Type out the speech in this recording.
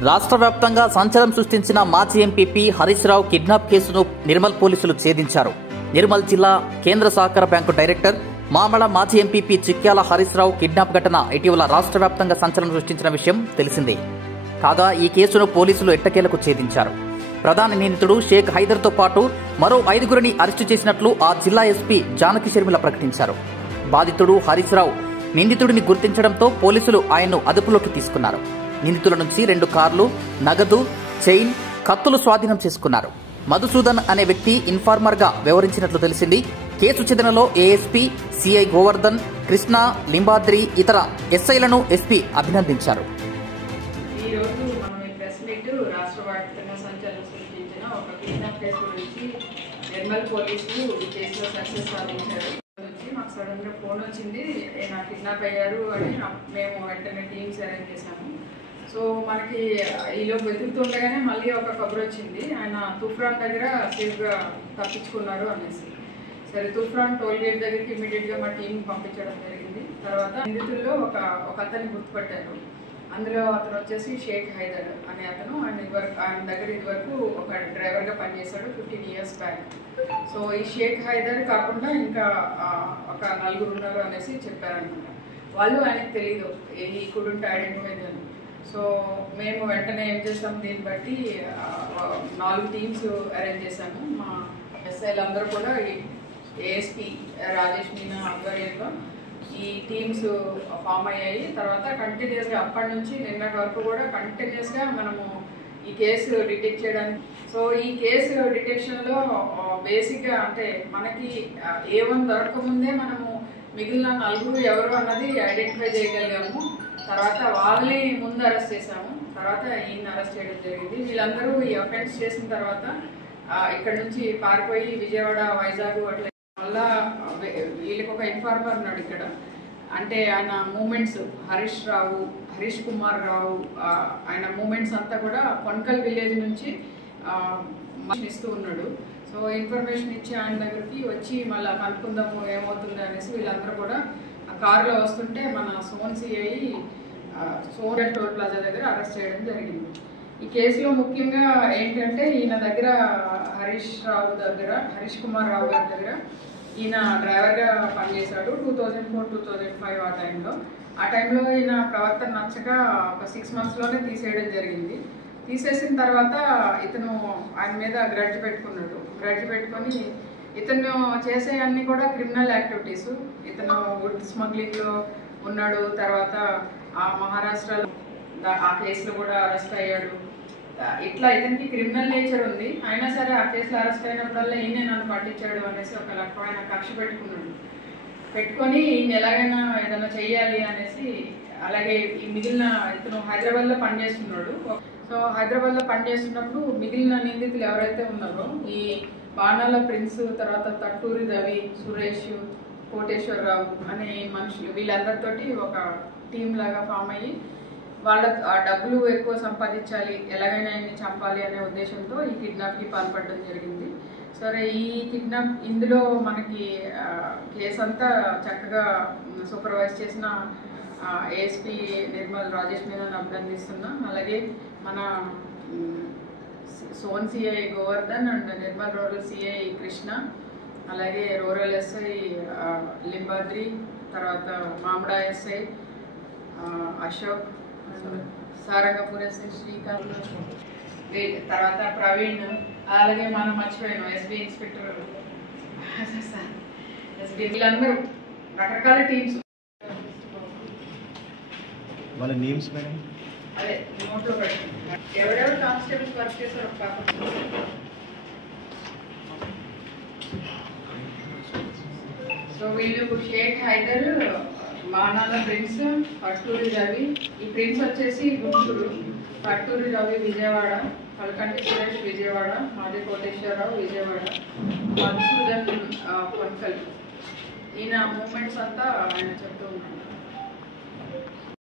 రాష్ట్ర వ్యాప్తంగా సంచలనం సృష్టించిన మాజీ ఎంపీపీ హరీష్ రావు కిడ్నాప్ కేసును నిర్మల్ పోలీసులు ఛేదించారు. నిర్మల్ జిల్లా కేంద్ర సహకార బ్యాంకు డైరెక్టర్ మామల మాజీ ఎంపీపీ చిక్యాల హరీష్ రావు కిడ్నాప్ ఘటన ఇటీవల రాష్ట్ర వ్యాప్తంగా సంచలనం సృష్టించిన విషయం తెలిసిందే. కాగా ఈ కేసును పోలీసులు ఎట్టకేలకు ఛేదించారు. ప్రధాన నిందితుడు షేక్ హైదర్తో పాటు మరో 5గురిని అరెస్టు చేసినట్లు ఆ జిల్లా ఎస్పీ జానకి శర్మిల ప్రకటించారు. బాధితుడు హరీష్ రావు నిందితుడిని గుర్తించడంతో పోలీసులు ఆయన్ను అదుపులోకి తీసుకున్నారు. నిందితుల నుంచి 2 కార్లు, నగదు, చైన్, కత్తులు స్వాధీనం చేసుకున్నారు. మధుసూదన్ అనే వ్యక్తి ఇన్ఫార్మర్ గా వ్యవహరించినట్లు తెలిసింది. కేసు ఛేదనలో ఏఎస్పీ, సిఐ గోవర్ధన్, కృష్ణ, లింబాద్రి ఇతర ఎస్ఐలను ఎస్పీ అభినందించారు. నిర్మల్ పోలీసులు ఈ కేసులో సక్సెస్ సాధించారు. మాకు సడన్ గా ఫోన్ వచ్చింది, నాకు కిడ్నాప్ అయ్యారు అని. మేము వెంటనే టీమ్స్ అరేంజ్ చేశాము. సో మనకి ఈలోపు వెతుకుతుండగానే మళ్ళీ ఒక కబురు వచ్చింది, ఆయన తుఫ్రాన్ దగ్గర సేఫ్గా తప్పించుకున్నారు అనేసి. సరే, తుఫ్రాన్ టోల్ గేట్ దగ్గరికి ఇమీడియట్గా మా టీం పంపించడం జరిగింది. తర్వాత నిందితుల్లో ఒక అతన్ని గుర్తుపట్టారు. అందులో అతను వచ్చేసి షేక్ హైదర్ అనే అతను. ఆయన దగ్గర ఇదివరకు ఒక డ్రైవర్గా పనిచేశాడు 15 years బ్యాక్. సో ఈ షేక్ హైదర్ కాకుండా ఇంకా ఒక 4 ఉన్నారు అనేసి చెప్పారనమాట. వాళ్ళు ఆయనకు తెలీదు, ఈ కుడెంట్ ఐడెంటిఫై అని. సో మేము వెంటనే ఏం చేసాము, దీన్ని బట్టి 4 టీమ్స్ అరేంజ్ చేశాము. మా ఎస్ఐలు అందరూ కూడా ఏఎస్పీ రాజేష్ మీనా ఆధ్వర్యంలో ఈ టీమ్స్ ఫామ్ అయ్యాయి. తర్వాత కంటిన్యూస్గా అప్పటి నుంచి నిన్నటి వరకు కూడా కంటిన్యూస్గా మనము ఈ కేసు డిటెక్ట్ చేయడానికి. సో ఈ కేసు డిటెక్షన్లో బేసిక్గా అంటే మనకి A1 దొరకముందే మనము మిగిలిన 4 ఎవరు అన్నది ఐడెంటిఫై చేయగలిగాము. తర్వాత వాళ్ళని ముందు అరెస్ట్ చేసాము, తర్వాత ఈయన అరెస్ట్ చేయడం జరిగింది. వీళ్ళందరూ ఈ అఫెన్స్ చేసిన తర్వాత ఇక్కడ నుంచి పారిపోయి విజయవాడ, వైజాగ్ అట్లా. మళ్ళా వీళ్ళకి ఒక ఇన్ఫార్మర్ ఉన్నాడు ఇక్కడ. అంటే ఆయన మూమెంట్స్ హరీష్ కుమార్ రావు ఆయన మూమెంట్స్ అంతా కూడా కొన్కల్ విలేజ్ నుంచి ఇస్తూ ఉన్నాడు. సో ఇన్ఫర్మేషన్ ఇచ్చి ఆయన దగ్గరికి వచ్చి మళ్ళీ కనుక్కుందాము ఏమవుతుంది అనేసి వీళ్ళందరూ కూడా ఆ కారులో వస్తుంటే మన సోన్ సిఐ సోన్ టోల్ ప్లాజా దగ్గర అరెస్ట్ చేయడం జరిగింది. ఈ కేసులో ముఖ్యంగా ఏంటంటే ఈయన దగ్గర హరీష్ కుమార్ రావు గారి దగ్గర ఈయన డ్రైవర్గా పనిచేశాడు 2004-2005 ఆ టైంలో ఈయన ప్రవర్తన నచ్చక ఒక 6 monthsలోనే తీసేయడం జరిగింది. తీసేసిన తర్వాత ఇతను ఆయన మీద గ్రడ్జ్ పెట్టుకొని ఇతను చేసే అన్ని కూడా క్రిమినల్ యాక్టివిటీస్. ఇతను వుడ్ స్మగ్లింగ్లో ఉన్నాడు. తర్వాత ఆ మహారాష్ట్రలో ఆ కేసులో కూడా అరెస్ట్ అయ్యాడు. ఇట్లా ఇతనికి క్రిమినల్ నేచర్ ఉంది. అయినా సరే ఆ కేసులో అరెస్ట్ అయినప్పుడల్లా ఈయన నన్ను పట్టించాడు అనేసి ఒక రకమైన కక్ష పెట్టుకొని ఈయన ఎలాగైనా ఏదైనా చెయ్యాలి అనేసి. అలాగే ఈ మిగిలిన ఇతను హైదరాబాద్లో పనిచేస్తున్నాడు. సో హైదరాబాద్లో పనిచేస్తున్నప్పుడు మిగిలిన నిందితులు ఎవరైతే ఉన్నారో ఈ బాణాల ప్రిన్స్, తర్వాత తట్టూరి రవి, సురేష్, కోటేశ్వరరావు అనే మనుషులు, వీళ్ళందరితోటి ఒక టీం లాగా ఫామ్ అయ్యి వాళ్ళ డబ్బులు ఎక్కువ సంపాదించాలి, ఎలాగైనా ఆయన్ని చంపాలి అనే ఉద్దేశంతో ఈ కిడ్నాప్కి పాల్పడడం జరిగింది. సరే, ఈ కిడ్నాప్ ఇందులో మనకి కేసు అంతా చక్కగా సూపర్వైజ్ చేసిన ఏఎస్పీ నిర్మల్ రాజేష్ మీనాను అభినందిస్తున్నాం. అలాగే మన Sone CI Govardhan and Nirmal rural CI Krishna, అలాగే రూరల్ ఎస్ఐ లింబాద్రి, తర్వాత మామిడా ఎస్ఐ అశోక్, సారంగపూర్ ఎస్ఐ శ్రీకాంత్, తర్వాత ప్రవీణ్, అలాగే మనం మర్చిపోయాను ఎస్బీ ఇన్స్పెక్టర్, వీళ్ళందరూ రకరకాల టీమ్స్. వాళ్ళ నేమ్స్ మేడం అదే నోట్లో పెట్టి ఎవరెవరు కానిస్టేబుల్స్ వర్క్ చేశారు ఒక పాప. సో వీళ్ళు షేక్ హైదర్, బాణాల ప్రిన్స్, పట్టూరి రవి. ఈ ప్రిన్స్ వచ్చేసి గుంటూరు, పట్టూరి రవి విజయవాడ, పలకంటి సురేష్ విజయవాడ, మాది కోటేశ్వరరావు విజయవాడ, మధుసూదన్ కొన్కల్. ఈయన మూమెంట్స్ అంతా ఆయన చెప్తూ ఉన్నాడు.